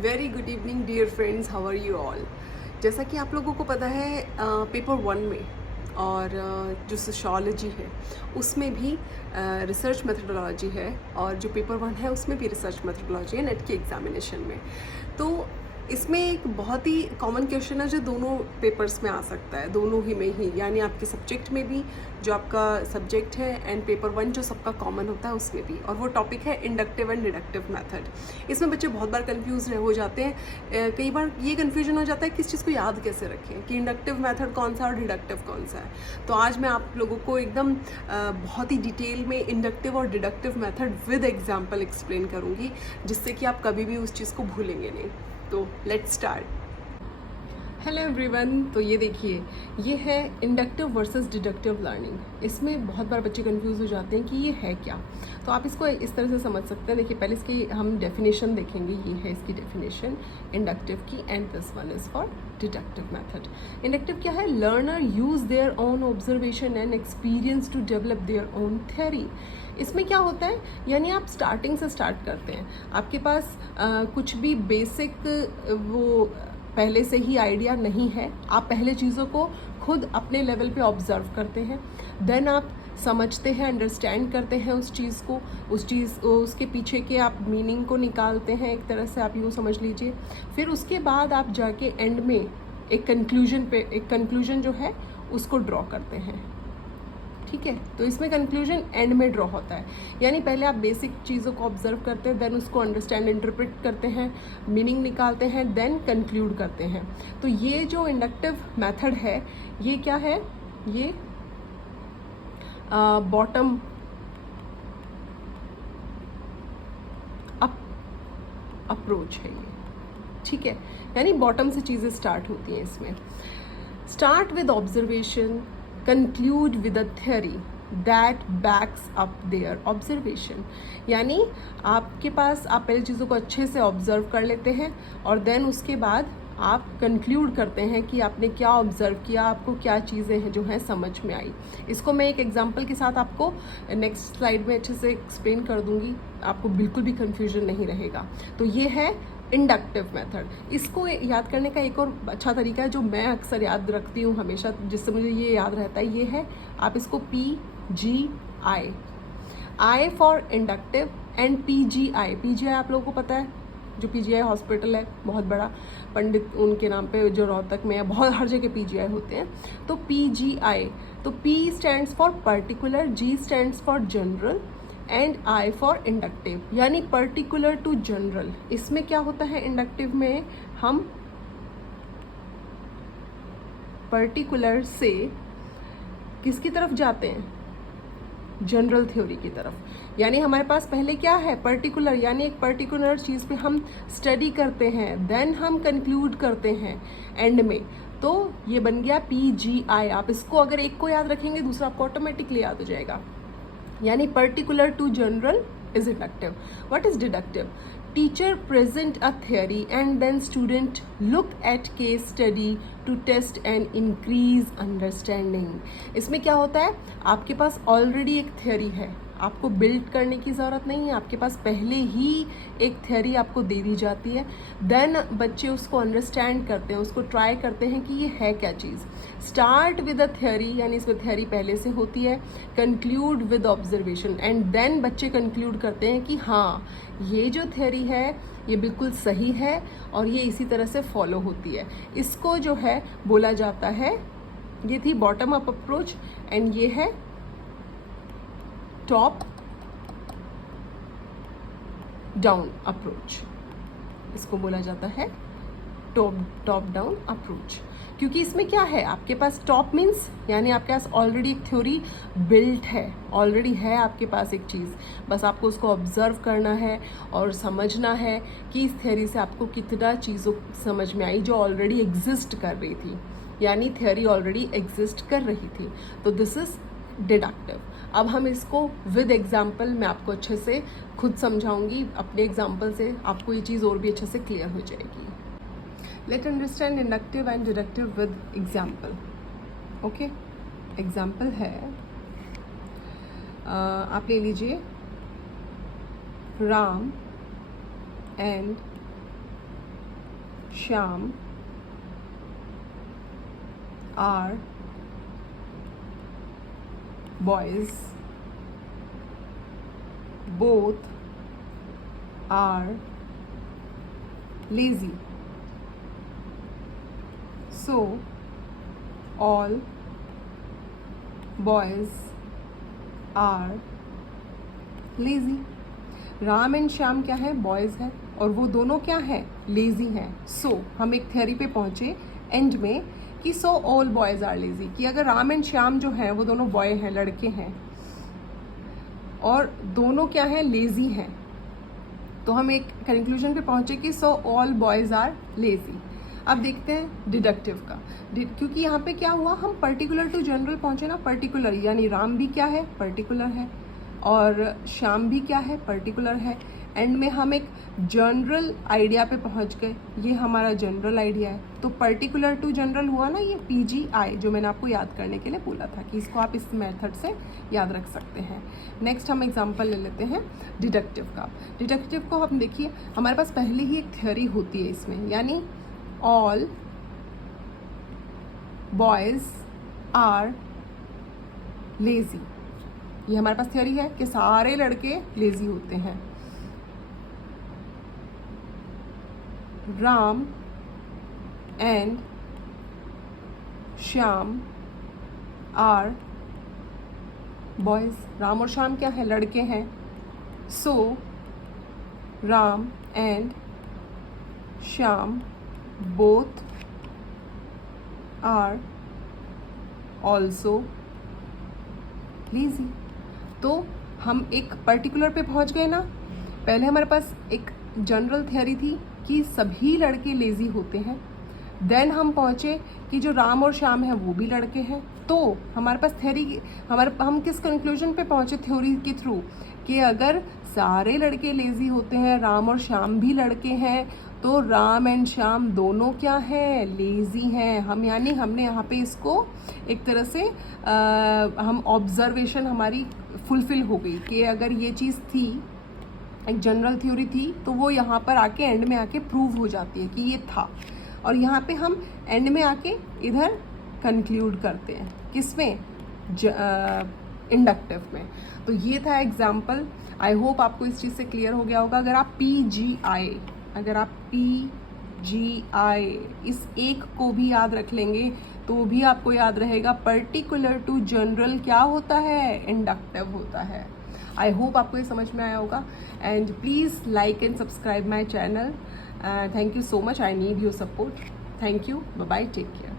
Very good evening dear friends, how are you all. जैसा कि आप लोगों को पता है पेपर वन में और जो सोशियोलॉजी है उसमें भी रिसर्च मेथडोलॉजी है, और जो पेपर वन है उसमें भी रिसर्च मेथडोलॉजी है नेट के एग्जामिनेशन में। तो इसमें एक बहुत ही कॉमन क्वेश्चन है जो दोनों पेपर्स में आ सकता है, दोनों ही में ही, यानी आपके सब्जेक्ट में भी जो आपका सब्जेक्ट है एंड पेपर वन जो सबका कॉमन होता है उसमें भी, और वो टॉपिक है इंडक्टिव एंड डिडक्टिव मेथड। इसमें बच्चे बहुत बार कंफ्यूज हो जाते हैं। कई बार ये कन्फ्यूजन हो जाता है किस चीज़ को याद कैसे रखें कि इंडक्टिव मेथड कौन सा और डिडक्टिव कौन सा है। तो आज मैं आप लोगों को एकदम बहुत ही डिटेल में इंडक्टिव और deductive method with example explain करूँगी, जिससे कि आप कभी भी उस चीज़ को भूलेंगे नहीं। तो लेट्स स्टार्ट। हेलो एवरीवन, तो ये देखिए, ये है इंडक्टिव वर्सेस डिडक्टिव लर्निंग। इसमें बहुत बार बच्चे कंफ्यूज हो जाते हैं कि ये है क्या। तो आप इसको इस तरह से समझ सकते हैं। देखिए, पहले इसकी हम डेफिनेशन देखेंगे। ये है इसकी डेफिनेशन इंडक्टिव की, and this one is for deductive method. Inductive क्या है? Learner use their own observation and experience to develop their own theory. इसमें क्या होता है, यानी आप स्टार्टिंग से स्टार्ट करते हैं। आपके पास कुछ भी बेसिक वो पहले से ही आइडिया नहीं है। आप पहले चीज़ों को खुद अपने लेवल पे ऑब्जर्व करते हैं, देन आप समझते हैं, अंडरस्टैंड करते हैं उस चीज़ को, उसके पीछे के आप मीनिंग को निकालते हैं, एक तरह से आप यूँ समझ लीजिए। फिर उसके बाद आप जाके एंड में एक कंक्लूजन जो है उसको ड्रॉ करते हैं। ठीक है, तो इसमें कंक्लूजन एंड में ड्रॉ होता है। यानी पहले आप बेसिक चीज़ों को ऑब्जर्व करते हैं, देन उसको अंडरस्टैंड इंटरप्रेट करते हैं, मीनिंग निकालते हैं, देन कंक्लूड करते हैं। तो ये जो इंडक्टिव मेथड है, ये क्या है? ये बॉटम अप अप्रोच है ये। ठीक है, यानी बॉटम से चीज़ें स्टार्ट होती हैं इसमें। Start with observation, conclude with a theory that backs up their observation। यानी आपके पास, आप पहले चीज़ों को अच्छे से ऑब्जर्व कर लेते हैं और देन उसके बाद आप कंक्लूड करते हैं कि आपने क्या ऑब्जर्व किया, आपको क्या चीज़ें हैं जो हैं समझ में आई। इसको मैं एक एग्जांपल के साथ आपको नेक्स्ट स्लाइड में अच्छे से एक्सप्लेन कर दूंगी, आपको बिल्कुल भी कंफ्यूजन नहीं रहेगा। तो ये है इंडक्टिव मेथड। इसको याद करने का एक और अच्छा तरीका है जो मैं अक्सर याद रखती हूँ हमेशा, जिससे मुझे ये याद रहता है, ये है आप इसको PGI, I for inductive and PGI। PGI आप लोगों को पता है, जो PGI हॉस्पिटल है बहुत बड़ा, पंडित उनके नाम पे जो रोहतक में है, बहुत हर जगह PGI होते हैं। तो PGI, तो P stands for particular, G stands for general and I for inductive, यानी पर्टिकुलर टू जनरल। इसमें क्या होता है, इंडक्टिव में हम पर्टिकुलर से किसकी तरफ जाते हैं? जनरल थ्योरी की तरफ। यानी हमारे पास पहले क्या है? पर्टिकुलर, यानी एक पर्टिकुलर चीज़ पे हम स्टडी करते हैं, देन हम कंक्लूड करते हैं एंड में। तो ये बन गया PGI। आप इसको अगर एक को याद रखेंगे, दूसरा आपको ऑटोमेटिकली याद हो जाएगा। यानी particular to general is inductive. What is deductive? Teacher present a theory and then student look at case study to test and increase understanding. इसमें क्या होता है, आपके पास ऑलरेडी एक थ्योरी है, आपको बिल्ड करने की ज़रूरत नहीं है, आपके पास पहले ही एक थ्योरी आपको दे दी जाती है। देन बच्चे उसको अंडरस्टैंड करते हैं, उसको ट्राई करते हैं कि ये है क्या चीज़। स्टार्ट विद अ थ्योरी, यानी इसमें थ्योरी पहले से होती है। Conclude with observation, and then बच्चे कंक्लूड करते हैं कि हाँ, ये जो थ्योरी है ये बिल्कुल सही है और ये इसी तरह से फॉलो होती है। इसको जो है बोला जाता है, ये थी बॉटम अप अप्रोच, एंड ये है टॉप डाउन अप्रोच। इसको बोला जाता है टॉप डाउन अप्रोच। क्योंकि इसमें क्या है, आपके पास टॉप मीन्स यानी आपके पास ऑलरेडी एक थ्योरी बिल्ट है, ऑलरेडी है आपके पास एक चीज़, बस आपको उसको ऑब्जर्व करना है और समझना है कि इस थ्योरी से आपको कितना चीज़ों समझ में आई जो ऑलरेडी एग्जिस्ट कर रही थी, यानी थ्योरी ऑलरेडी एग्जिस्ट कर रही थी। तो दिस इज डिडक्टिव। अब हम इसको विद एग्जाम्पल मैं आपको अच्छे से खुद समझाऊंगी, अपने एग्जाम्पल से आपको ये चीज़ और भी अच्छे से क्लियर हो जाएगी। Let understand inductive and deductive with example. Okay, example है, आप ले लीजिए Ram and Shyam are boys, both are lazy. So all boys are lazy. Ram and Shyam क्या है? बॉयज़ है और वो दोनों क्या है? लेजी हैं. सो हम एक थ्योरी पे पहुंचे एंड में कि so all boys are lazy, कि अगर राम एंड श्याम जो हैं वो दोनों बॉय हैं, लड़के हैं, और दोनों क्या हैं? लेजी हैं, तो हम एक कंक्लूजन पे पहुंचे कि so all boys are lazy. अब देखते हैं डिडक्टिव का, क्योंकि यहाँ पे क्या हुआ, हम पर्टिकुलर टू जनरल पहुंचे ना. पर्टिकुलर यानी राम भी क्या है? पर्टिकुलर है, और श्याम भी क्या है? पर्टिकुलर है. एंड में हम एक जनरल आइडिया पे पहुंच गए. ये हमारा जनरल आइडिया है. तो पर्टिकुलर टू जनरल हुआ ना, ये PGI, जो मैंने आपको याद करने के लिए बोला था कि इसको आप इस मेथड से याद रख सकते हैं. नेक्स्ट हम एग्जांपल ले लेते हैं डिडक्टिव का. डिडक्टिव को हम देखिए, हमारे पास पहले ही एक थ्योरी होती है इसमें, यानी ऑल बॉयज़ आर लेजी. ये हमारे पास थ्योरी है कि सारे लड़के लेजी होते हैं. Ram and Shyam are boys. Ram और श्याम क्या है? लड़के हैं. So Ram and Shyam both are also lazy. तो हम एक पर्टिकुलर पे पहुंच गए ना. पहले हमारे पास एक जनरल थियरी थी कि सभी लड़के लेजी होते हैं. देन हम पहुंचे कि जो राम और श्याम हैं वो भी लड़के हैं. तो हमारे पास थियरी, हम किस कंक्लूजन पे पहुंचे थ्योरी के थ्रू, कि अगर सारे लड़के लेजी होते हैं, राम और श्याम भी लड़के हैं, तो राम एंड श्याम दोनों क्या हैं? लेजी हैं. हमने यहाँ पे इसको एक तरह से हम ऑब्जर्वेशन हमारी फुलफिल हो गई कि अगर ये चीज़ थी, एक जनरल थ्योरी थी, तो वो यहाँ पर आके एंड में आके प्रूव हो जाती है कि ये था. और यहाँ पे हम एंड में आके इधर कंक्लूड करते हैं, किसमें? इंडक्टिव में. तो ये था एग्जाम्पल. आई होप आपको इस चीज़ से क्लियर हो गया होगा. अगर आप PGI इस एक को भी याद रख लेंगे तो भी आपको याद रहेगा पर्टिकुलर टू जनरल क्या होता है? इंडक्टिव होता है. आई होप आपको ये समझ में आया होगा. And please like and subscribe my channel. Thank you so much. I need your support. Thank you. Bye bye. Take care.